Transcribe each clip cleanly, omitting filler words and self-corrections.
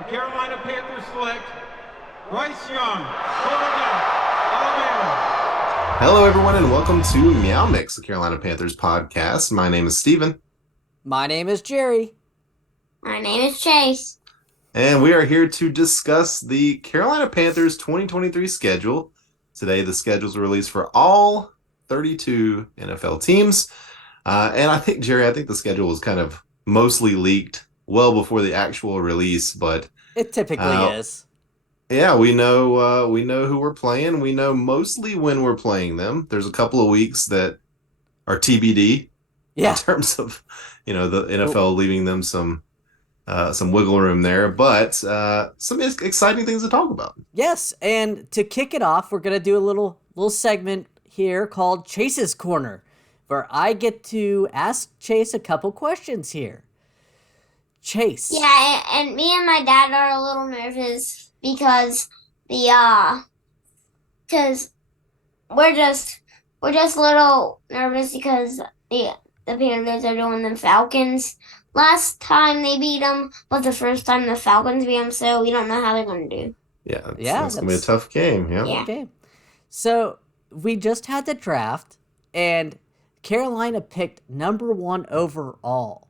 The Carolina Panthers select Bryce Young, quarterback, Alabama. Hello, everyone, and welcome to MeowMix, the Carolina Panthers podcast. My name is Steven. My name is Jerry. My name is Chase. And we are here to discuss the Carolina Panthers 2023 schedule. Today, the schedules are released for all 32 NFL teams. And I think, Jerry, the schedule was kind of mostly leaked well before the actual release, but It typically is. yeah, we know who we're playing. We know mostly when we're playing them. There's a couple of weeks that are TBD in terms of, the NFL leaving them some wiggle room there, but some exciting things to talk about. Yes, and to kick it off, we're gonna do a little segment here called Chase's Corner, where I get to ask Chase a couple questions here. Chase. Yeah, and me and my dad are a little nervous because we're just a little nervous because the Panthers are doing the Falcons. Last time they beat them was the first time the Falcons beat them, so we don't know how they're going to do. Yeah, that's going to be a tough game. Yeah. Okay. So we just had the draft, and Carolina picked number 1 overall.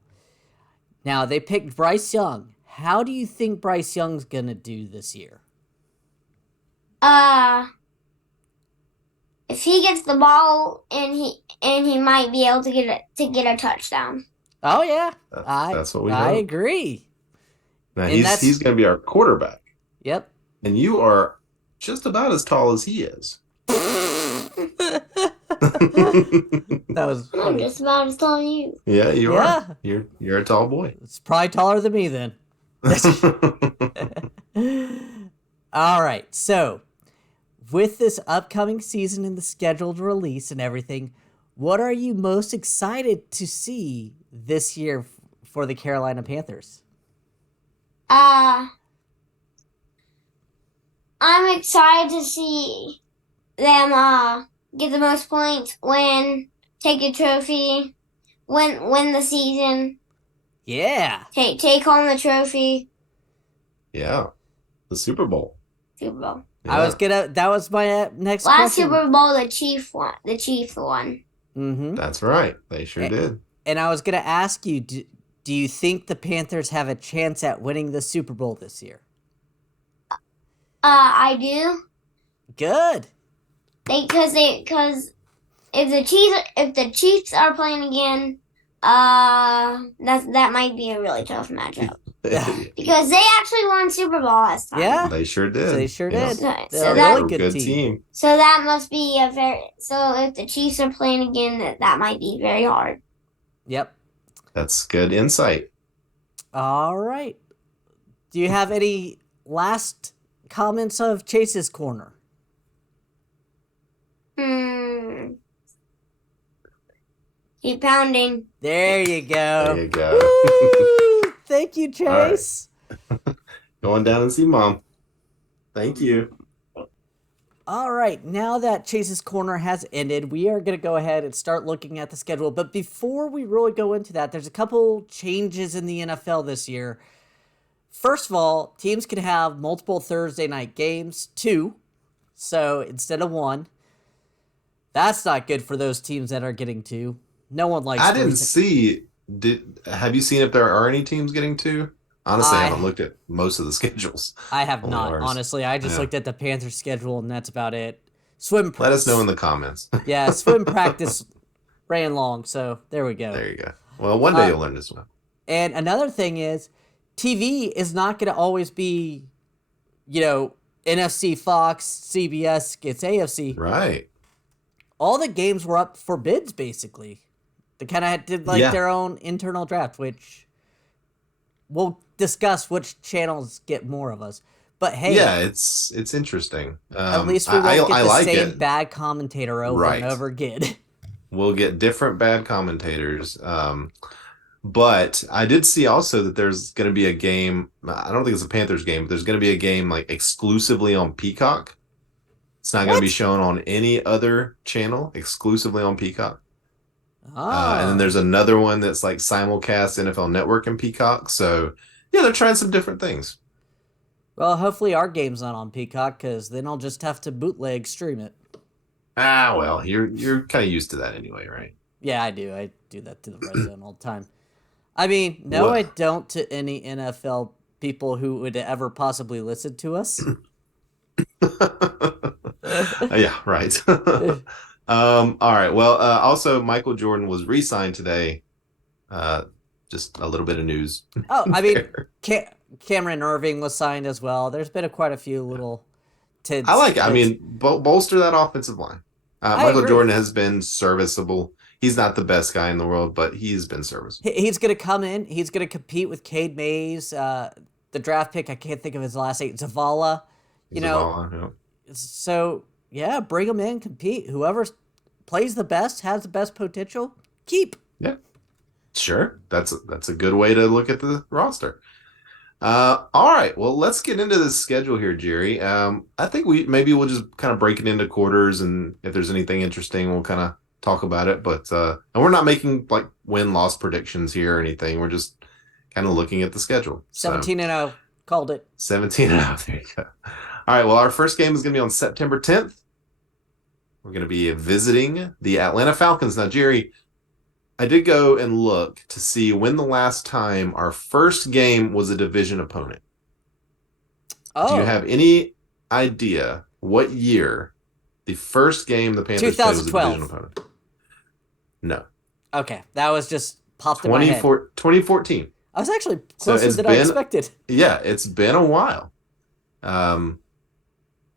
Now, they picked Bryce Young. How do you think Bryce Young's going to do this year? If he gets the ball and he might be able to get a touchdown. Oh yeah, that's what we I hope. agree. Now he's going to be our quarterback. Yep. And you are just about as tall as he is. That was funny. I'm just about as tall as you. Yeah, you are. You're a tall boy. It's probably taller than me then. All right, so with this upcoming season and the scheduled release and everything, what are you most excited to see this year for the Carolina Panthers? I'm excited to see them get the most points, take a trophy, win the season. Yeah. Take home the trophy. Yeah. The Super Bowl. Super Bowl. Yeah. That was my next Last question. Super Bowl, the Chiefs won. The Chiefs won. Mm-hmm. That's right. They sure did. And I was going to ask you, do you think the Panthers have a chance at winning the Super Bowl this year? I do. Good. Because if the Chiefs are playing again, that might be a really tough matchup. Because they actually won Super Bowl last time. Yeah, they sure did. They sure did. So They're a that's really good team. So that must be so if the Chiefs are playing again, that might be very hard. Yep. That's good insight. All right. Do you have any last comments of Chase's Corner? Keep pounding. There you go. There you go. Woo! Thank you, Chase. Right. Going down and see Mom. Thank you. All right, now that Chase's Corner has ended, we are going to go ahead and start looking at the schedule. But before we really go into that, there's a couple changes in the NFL this year. First of all, teams can have multiple Thursday night games, 2. So instead of 1. That's not good for those teams that are getting 2. No one likes I didn't see. Have you seen if there are any teams getting 2? Honestly, I haven't looked at most of the schedules. I have not, honestly. I just looked at the Panthers schedule, and that's about it. Let us know in the comments. Yeah, swim practice ran long, so there we go. There you go. Well, one day you'll learn to swim. And another thing is, TV is not going to always be, NFC, Fox, CBS gets AFC. Right. All the games were up for bids, basically. They kind of did their own internal draft, which we'll discuss which channels get more of us. But hey, yeah, it's interesting. At least we won't get the same bad commentator over and over again. We'll get different bad commentators. But I did see also that there's going to be a game. I don't think it's a Panthers game, but there's going to be a game exclusively on Peacock. It's not going to be shown on any other channel, exclusively on Peacock. And then there's another one that's simulcast NFL Network and Peacock. So, yeah, they're trying some different things. Well, hopefully our game's not on Peacock, because then I'll just have to bootleg stream it. Ah, well, you're kind of used to that anyway, right? Yeah, I do. I do that to the Red Zone all the time. I mean, no, What? I don't to any NFL people who would ever possibly listen to us. Yeah, right. All right. Well, also Michael Jordan was re-signed today. Just a little bit of news. Oh, I mean, there. Cameron Irving was signed as well. There's been quite a few little tidbits. I like it. I mean, bolster that offensive line. I Michael agree. Jordan has been serviceable. He's not the best guy in the world, but he's been serviceable. He's going to come in. He's going to compete with Cade Mays, the draft pick. I can't think of his last name. Zavala. Zavala, yeah. So, yeah, bring him in, compete. Whoever plays the best, has the best potential, keep. Yeah, sure. That's a good way to look at the roster. All right. Well, let's get into the schedule here, Jerry. I think we'll just kind of break it into quarters, and if there's anything interesting, we'll kind of talk about it. But and we're not making like win-loss predictions here or anything. We're just kind of looking at the schedule. 17-0. Called it. 17-0. There you go. All right. Well, our first game is going to be on September 10th. We're going to be visiting the Atlanta Falcons. Now, Jerry, I did go and look to see when the last time our first game was a division opponent. Oh. Do you have any idea what year the first game the Panthers played was a 2012. division opponent? No. Okay, that was just popped in my head. 2014. I was actually closer than I expected. Yeah, it's been a while.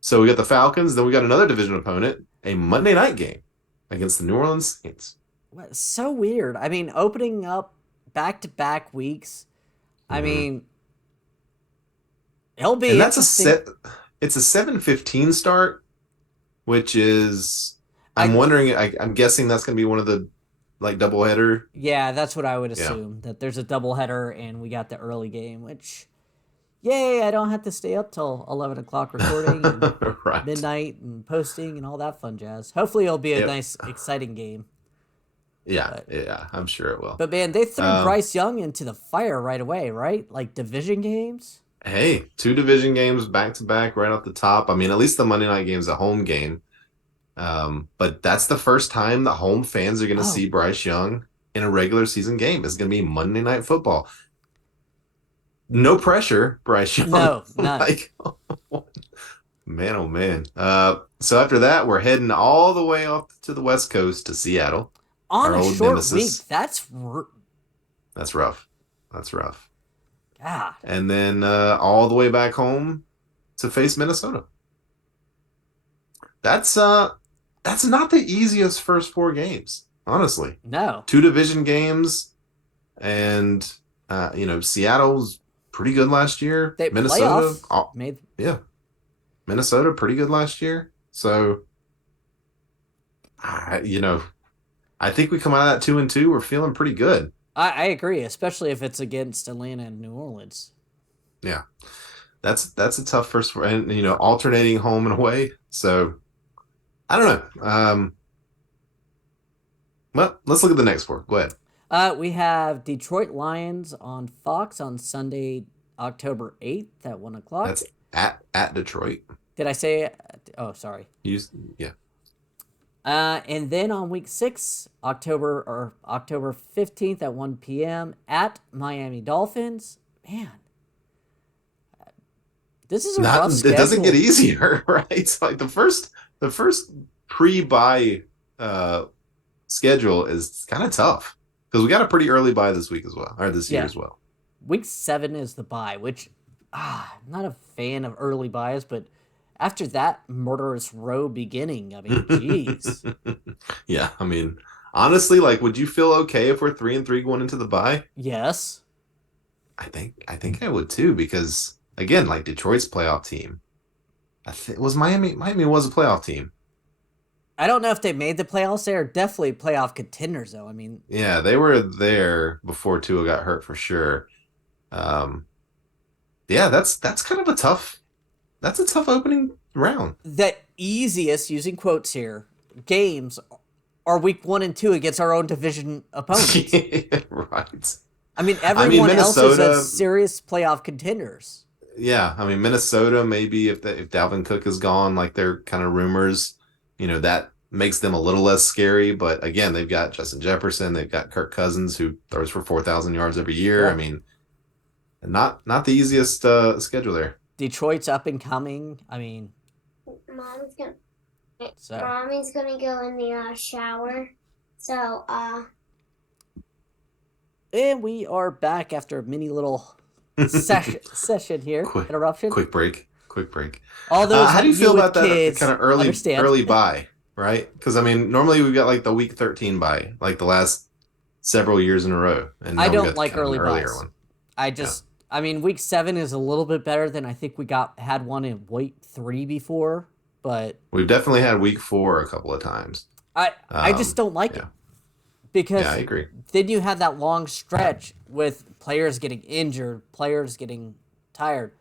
So we got the Falcons, then we got another division opponent, a Monday night game against the New Orleans Saints. So weird. I mean, opening up back-to-back weeks. I mean, it'll be. And that's it's a 7:15 start, which is. I'm wondering. I'm guessing that's going to be one of the like doubleheader. Yeah, that's what I would assume. That there's a doubleheader, and we got the early game, which. Yay! I don't have to stay up till 11 o'clock recording, and right. midnight, and posting, and all that fun jazz. Hopefully, it'll be a nice, exciting game. Yeah, I'm sure it will. But man, they threw Bryce Young into the fire right away, right? Like division games. Hey, 2 division games back to back, right off the top. I mean, at least the Monday night game is a home game. But that's the first time the home fans are going to see Bryce Young in a regular season game. It's going to be Monday Night Football. No pressure, Bryce Young. No, none. Like, man, oh man. So after that, we're heading all the way off to the West Coast to Seattle. On a short nemesis. week, that's rough. That's rough. God. And then all the way back home to face Minnesota. That's not the easiest first 4 games, honestly. No. 2 division games, and Seattle's pretty good last year. Minnesota, Minnesota pretty good last year. So, I think we come out of that 2-2. We're feeling pretty good. I agree, especially if it's against Atlanta and New Orleans. Yeah, that's a tough first, and alternating home and away. So I don't know. Well, let's look at the next 4. Go ahead. We have Detroit Lions on Fox on Sunday, October 8th at 1 o'clock. That's at Detroit. Did I say? Oh, sorry. Yeah. And then on week 6, October 15th at 1 p.m. at Miami Dolphins. Man, this is a rough schedule. It doesn't get easier, right? It's like the first pre-bye schedule is kind of tough because we got a pretty early bye this week as well, or this year as well. Week 7 is the bye, which I'm not a fan of early byes, but after that murderous row beginning, I mean, geez. Yeah, I mean, honestly, like, would you feel okay if we're 3-3 going into the bye? Yes. I think I would too, because again, like Detroit's playoff team. Was Miami was a playoff team. I don't know if they made the playoffs. They are definitely playoff contenders, though. I mean, yeah, they were there before Tua got hurt for sure. Yeah, that's kind of a tough opening round. The easiest, using quotes here, games are week 1 and 2 against our own division opponents. Right. I mean, everyone else Minnesota, is a serious playoff contenders. Yeah, I mean Minnesota maybe if Dalvin Cook is gone, like they're kind of rumors, that makes them a little less scary. But again, they've got Justin Jefferson, they've got Kirk Cousins who throws for 4,000 yards every year. I Yeah. mean, not the easiest schedule there. Detroit's up and coming. I mean, Mom's gonna so Mommy's gonna go in the shower. So and we are back after a mini little session here. quick Interruption. quick break. All those How do you you feel with about that kids kind of early understand. early buy, right? Because I mean, normally we've got like the week 13 buy, like the last several years in a row, and I now we don't got like kind of an early earlier buys. one. I mean, week 7 is a little bit better than I think we had one in week 3 before, but We've definitely had week 4 a couple of times. I just don't like it Yeah, because yeah, I agree. then you have that long stretch with players getting injured, players getting tired.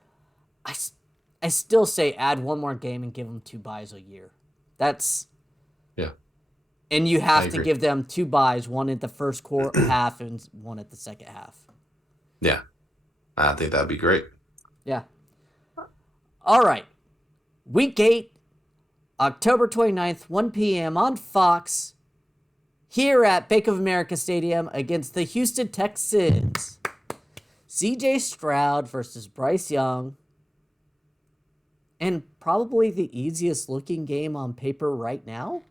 I still say add one more game and give them 2 buys a year. That's Yeah, and you I have to agree. give them 2 buys, one at the first quarter half and one at the second half. Yeah, I think that'd be great. Yeah. All right. Week 8, October 29th, 1 p.m. on Fox, here at Bank of America Stadium against the Houston Texans. CJ Stroud versus Bryce Young. And probably the easiest looking game on paper right now.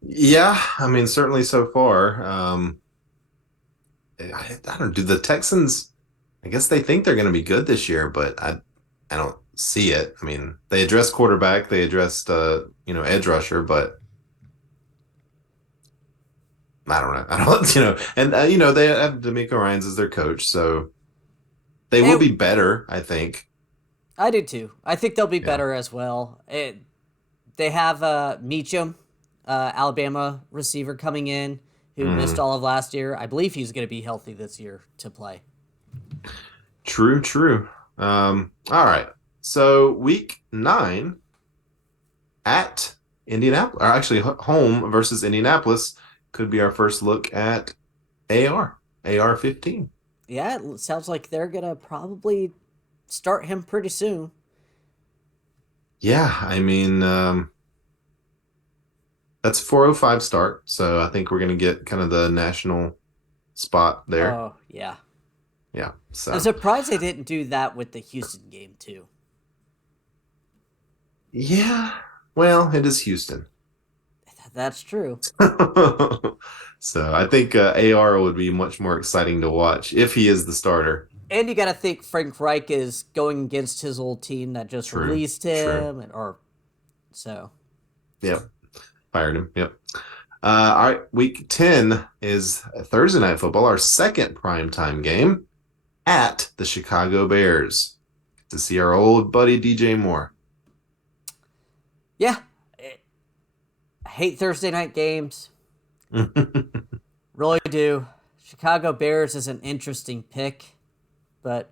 Yeah, I mean, certainly so far. I don't. Do the Texans? I guess they think they're going to be good this year, but I don't see it. I mean, they addressed quarterback, they addressed edge rusher, but I don't know. I don't and they have D'Amico Ryans as their coach, so they will And be better, I think. I do too. I think they'll be Yeah. better as well. They have Meacham, Alabama receiver, coming in who missed Mm, all of last year. I believe he's going to be healthy this year to play. true, true. All right. So week 9 at Indianapolis, or actually home versus Indianapolis, could be our first look at AR 15. Yeah, it sounds like they're going to probably start him pretty soon. Yeah, I mean, that's 4:05 start, so I think we're gonna get kind of the national spot there. Oh, yeah. Yeah, I'm so surprised they didn't do that with the Houston game, too. yeah, well, it is Houston. That's true. So I think AR would be much more exciting to watch if he is the starter. And you got to think Frank Reich is going against his old team that just True, released true. him, or so. Yep, fired him. Yep. All right, week 10 is Thursday night football, our second primetime game at the Chicago Bears to see our old buddy DJ Moore. Yeah, I hate Thursday night games. Really do. Chicago Bears is an interesting pick, but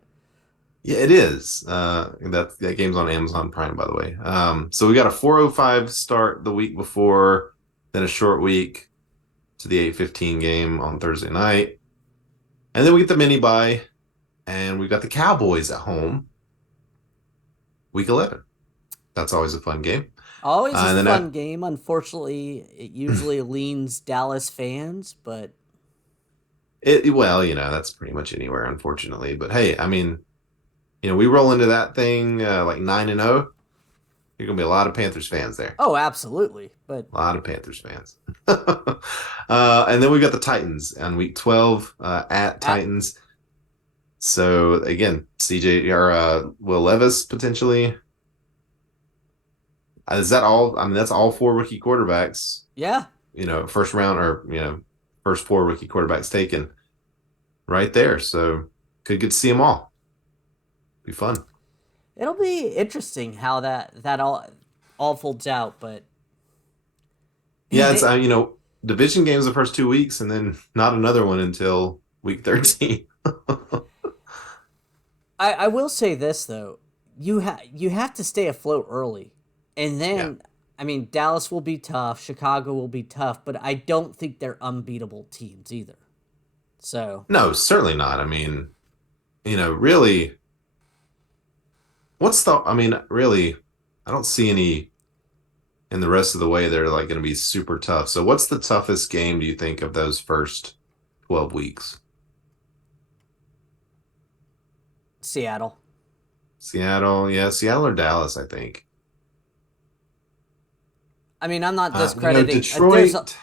Yeah, it is. That game's on Amazon Prime, by the way. So we got a 4:05 start the week before, then a short week to the 8:15 game on Thursday night, and then we get the mini bye, and we've got the Cowboys at home, week 11. That's always a fun game. always a And then fun game. Unfortunately, it usually leans Dallas fans, but well, that's pretty much anywhere, unfortunately. But hey, I mean, we roll into that thing like 9-0. You're gonna be a lot of Panthers fans there. oh, absolutely. But A lot of Panthers fans. And then we got the Titans on week 12 at Titans. So again, CJ or Will Levis potentially. Is that all? I mean, that's all 4 rookie quarterbacks. yeah, First round or first 4 rookie quarterbacks taken right there. So could get to see them all. Be fun. it'll be interesting how that all folds out. But Yeah, it's division games the first 2 weeks, and then not another one until week 13. I will say this though, you have to stay afloat early, and then Yeah. I mean Dallas will be tough, Chicago will be tough, but I don't think they're unbeatable teams either. So No, certainly not. I mean, really, really, I don't see any in the rest of the way they're like going to be super tough. So what's the toughest game do you think of those first 12 weeks? Seattle. Seattle, yeah, Seattle or Dallas, I think. I mean, I'm not discrediting. Detroit.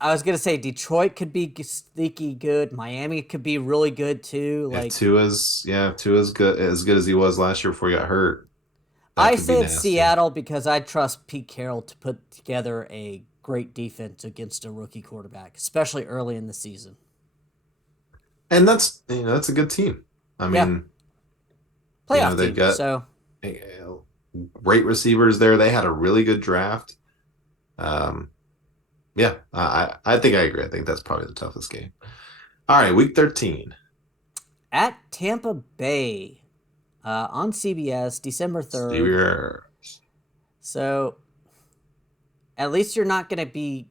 I was gonna say Detroit could be sneaky good. Miami could be really good too. If Like Tua's good as he was last year before he got hurt, that I could be said nasty. Seattle because I trust Pete Carroll to put together a great defense against a rookie quarterback, especially early in the season. And that's a good team. I Yeah, mean, playoff they've team. got So uh, great receivers there. They had a really good draft. Um, yeah, I think I agree. I think that's probably the toughest game. All right, week 13. at Tampa Bay, on CBS, December 3rd. Steelers. So at least you're not going to be,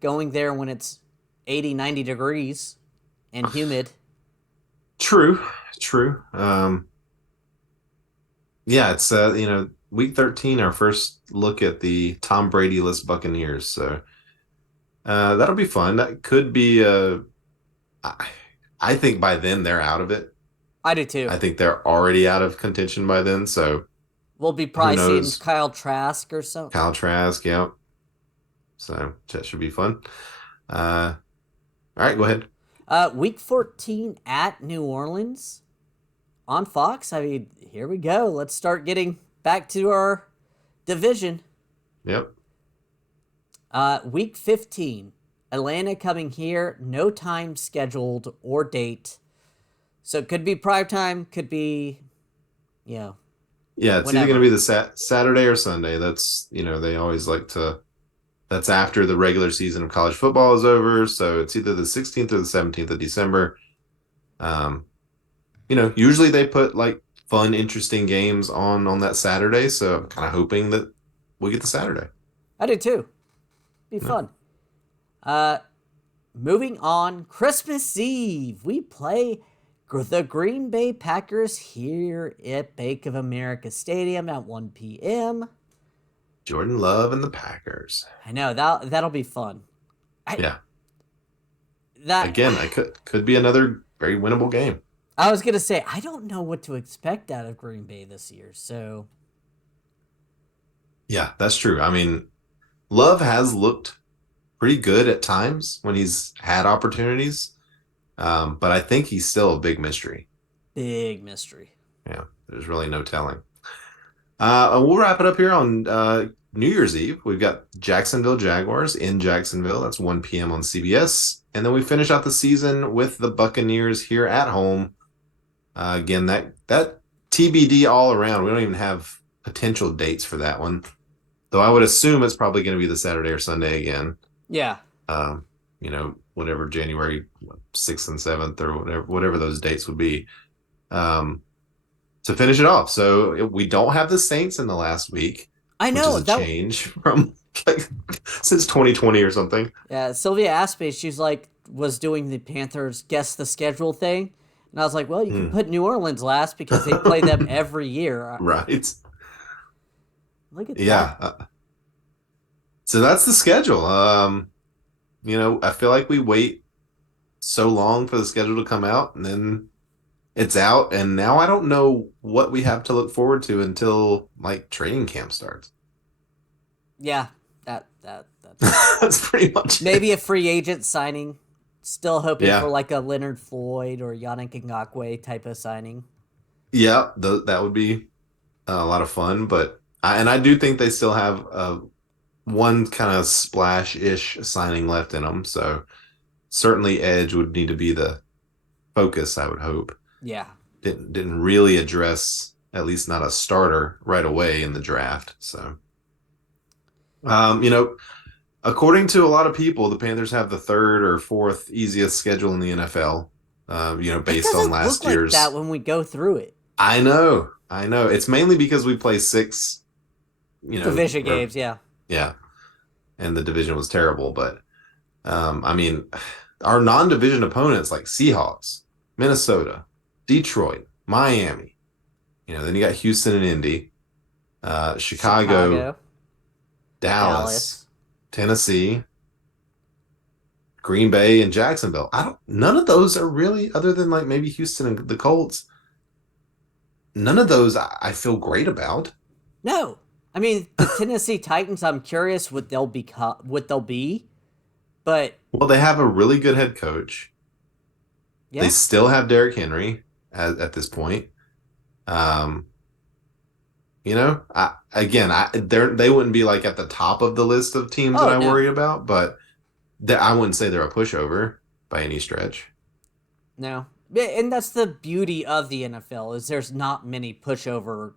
going there when it's 80, 90 degrees and humid. True. Yeah, it's week 13, our first look at the Tom Brady-less Buccaneers. So that'll be fun. That could be I think by then they're out of it. I do too. I think they're already out of contention by then. So We'll be who probably seeing knows? Kyle Trask or something. Kyle Trask, yeah. So that should be fun. All right, go ahead. Week 14 at New Orleans on Fox. I mean, here we go. Let's start getting back to our division. Yep. Week 15, Atlanta coming here. No time scheduled or date. So it could be prime time, could be, Yeah, it's either whenever. going to be the Saturday or Sunday. That's, they always like to, that's after the regular season of college football is over. So it's either the 16th or the 17th of December. Usually they put like fun, interesting games on that Saturday. So I'm kind of hoping that we get the Saturday. I do too. Be fun. Moving on, Christmas Eve, we play the Green Bay Packers here at Bank of America Stadium at 1 p.m. Jordan Love and the Packers. I know that'll be fun. Yeah. That Again, I could be another very winnable game. I was gonna say I don't know what to expect out of Green Bay this year. So Yeah, that's true. I mean, Love has looked pretty good at times when he's had opportunities. But I think he's still a big mystery. big mystery. Yeah, there's really no telling. And we'll wrap it up here on New Year's Eve. We've got Jacksonville Jaguars in Jacksonville. That's 1 p.m. on CBS. And then we finish out the season with the Buccaneers here at home. Again, that TBD all around. We don't even have potential dates for that one. Though I would assume it's probably going to be the Saturday or Sunday again. Yeah. Whatever January 6th and 7th or whatever those dates would be, to finish it off. So we don't have the Saints in the last week. I know which is a change from like since 2020 or something. Yeah, Sylvia asked me. She's like, was doing the Panthers guess the schedule thing, and I was like, well, you can put New Orleans last because they play them every year. Right. Look at that. So that's the schedule. I feel like we wait so long for the schedule to come out, and then it's out, and now I don't know what we have to look forward to until like training camp starts. Yeah, that's that's pretty much maybe a free agent signing. Still hoping Yeah. for like a Leonard Floyd or Yannick Ngakoue type of signing. Yeah, that would be a lot of fun, but I do think they still have one kind of splash-ish signing left in them, so certainly edge would need to be the focus, I would hope. Yeah. Didn't really address, at least not a starter right away in the draft. So, according to a lot of people, the Panthers have the third or fourth easiest schedule in the NFL. Based on last year's. Like that when we go through it. I know. It's mainly because we play 6, division games. Yeah. Yeah, and the division was terrible, but our non-division opponents like Seahawks, Minnesota, Detroit, Miami. Then you got Houston and Indy, Chicago, Chicago, Dallas, Dallas. Tennessee, Green Bay, and Jacksonville. None of those are really, other than like maybe Houston and the Colts. None of those I feel great about. No, I mean the Tennessee Titans. I'm curious what they'll be, but Well, they have a really good head coach. They yeah. still have Derrick Henry at this point. Um, they wouldn't be like at the top of the list of teams that Oh I no, worry about, but I wouldn't say they're a pushover by any stretch. no, and that's the beauty of the NFL is there's not many pushover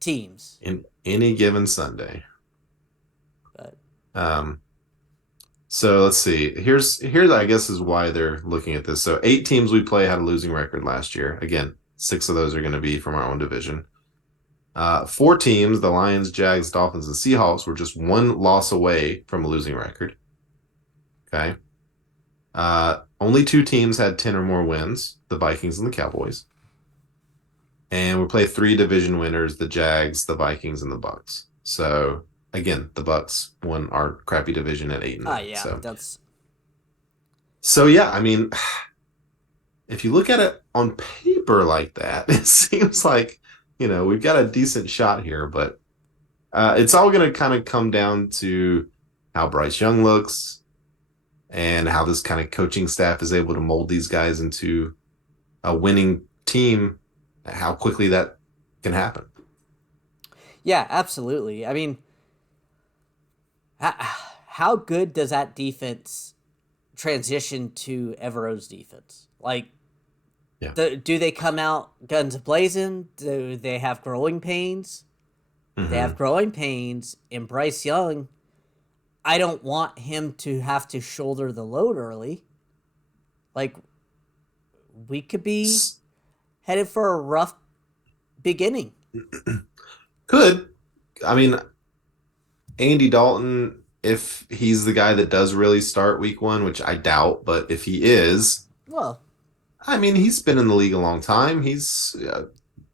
teams. In any given Sunday. But Um, so let's see. Here's I guess is why they're looking at this. So 8 teams we play had a losing record last year. Again, 6 of those are going to be from our own division. 4 teams, the Lions, Jags, Dolphins, and Seahawks, were just 1 loss away from a losing record. Okay. Only 2 teams had 10 or more wins, the Vikings and the Cowboys. And we play 3 division winners, the Jags, the Vikings, and the Bucks. So again, the Bucks won our crappy division at 8-9. yeah, that's So yeah, I mean, if you look at it on paper like that, it seems like, we've got a decent shot here, but it's all going to kind of come down to how Bryce Young looks and how this kind of coaching staff is able to mold these guys into a winning team, how quickly that can happen. yeah, absolutely. I mean, how good does that defense transition to Evero's defense? Like, Yeah. do they come out guns blazing? Do they have growing pains? They have growing pains. And Bryce Young, I don't want him to have to shoulder the load early. Like, we could be headed for a rough beginning. Could. I mean, Andy Dalton, if he's the guy that does really start week 1, which I doubt, but if he is, Well, I mean, he's been in the league a long time. He's a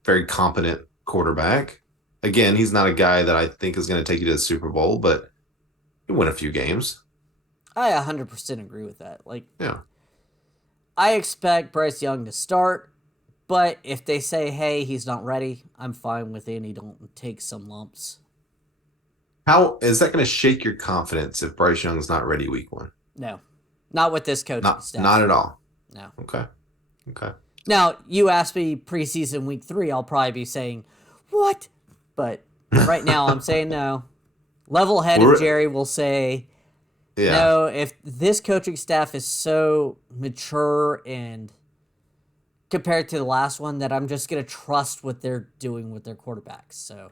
very competent quarterback. Again, he's not a guy that I think is going to take you to the Super Bowl, but he win a few games. I 100% agree with that. Like, Yeah. I expect Bryce Young to start, but if they say, hey, he's not ready, I'm fine with Andy Dalton take some lumps. How is that going to shake your confidence if Bryce Young's not ready week 1? No, not with this coaching staff. Not at all. No. Okay. Now, you ask me preseason week 3, I'll probably be saying, what? But right now, I'm saying no. Level-headed Jerry will say, no, if this coaching staff is so mature and compared to the last one that I'm just going to trust what they're doing with their quarterbacks. So,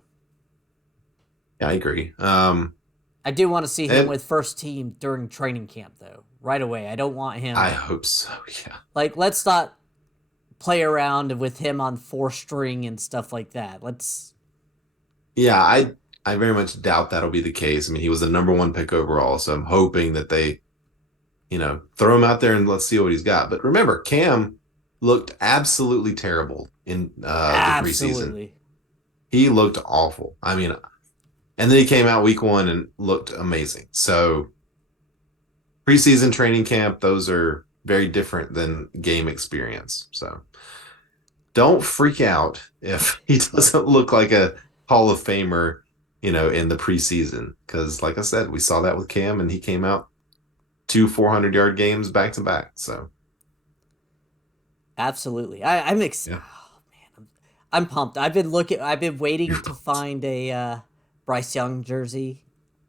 yeah, I agree. I do want to see him with first team during training camp, though, right away. I don't want him. I hope so, yeah. Like, let's not play around with him on 4-string and stuff like that. Yeah, I very much doubt that'll be the case. I mean, he was the number 1 pick overall, so I'm hoping that they, throw him out there and let's see what he's got. But remember, Cam looked absolutely terrible in the preseason. He looked awful. I mean, and then he came out week 1 and looked amazing. So preseason, training camp, those are very different than game experience. So don't freak out if he doesn't look like a Hall of Famer, in the preseason. Because like I said, we saw that with Cam and he came out 2 400-yard games back to back. So absolutely. I'm excited. Yeah. Oh, man, I'm pumped. I've been waiting to find a Bryce Young jersey.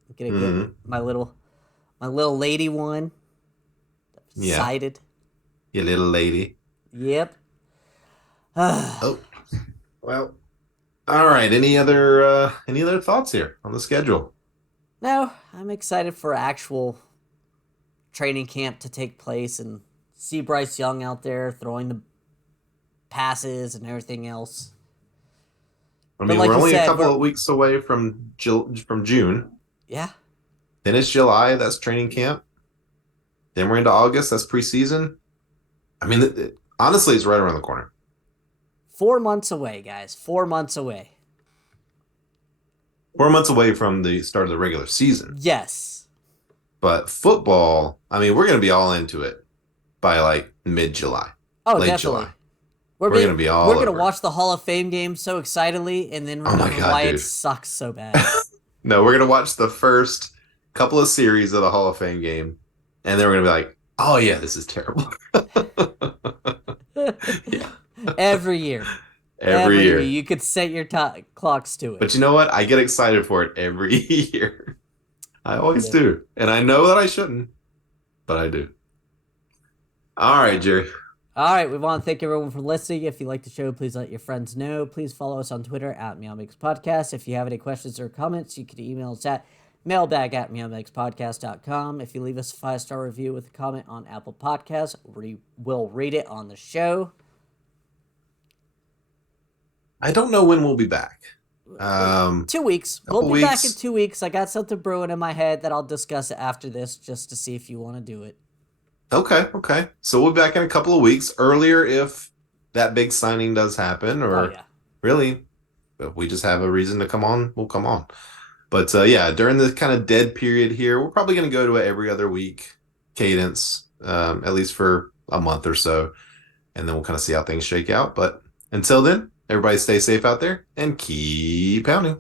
I'm gonna get my little lady one. Excited. Your little lady. Yep. Oh. Well. All right. Any other thoughts here on the schedule? No, I'm excited for actual training camp to take place and see Bryce Young out there throwing the passes and everything else. I mean, we're only a couple of weeks away from June. Yeah. Then it's July. That's training camp. Then we're into August. That's preseason. I mean, honestly, it's right around the corner. 4 months away, guys. 4 months away. 4 months away from the start of the regular season. Yes. But football, I mean, we're going to be all into it by like mid-July. Oh, late definitely. July. We're going to be all We're going to over. watch the Hall of Fame game so excitedly and then Oh my remember God, why dude. it sucks so bad. No, we're going to watch the first couple of series of the Hall of Fame game. And then we're going to be like, oh, yeah, this is terrible. Yeah. Every year. Every year. You could set your clocks to it. But you know what? I get excited for it every year. I always do. And I know that I shouldn't, but I do. All right, Jerry. All right, we want to thank everyone for listening. If you like the show, please let your friends know. Please follow us on Twitter at MeowMix Podcast. If you have any questions or comments, you can email us at mailbag@meowmixpodcast.com. If you leave us a 5-star review with a comment on Apple Podcasts, we'll read it on the show. I don't know when we'll be back. 2 weeks. We'll be back in 2 weeks. I got something brewing in my head that I'll discuss after this just to see if you want to do it. Okay. So we'll be back in a couple of weeks. Earlier if that big signing does happen, or really, if we just have a reason to come on, we'll come on. But yeah, during the kind of dead period here, we're probably going to go to an every other week cadence, at least for a month or so. And then we'll kind of see how things shake out. But until then, everybody stay safe out there and keep pounding.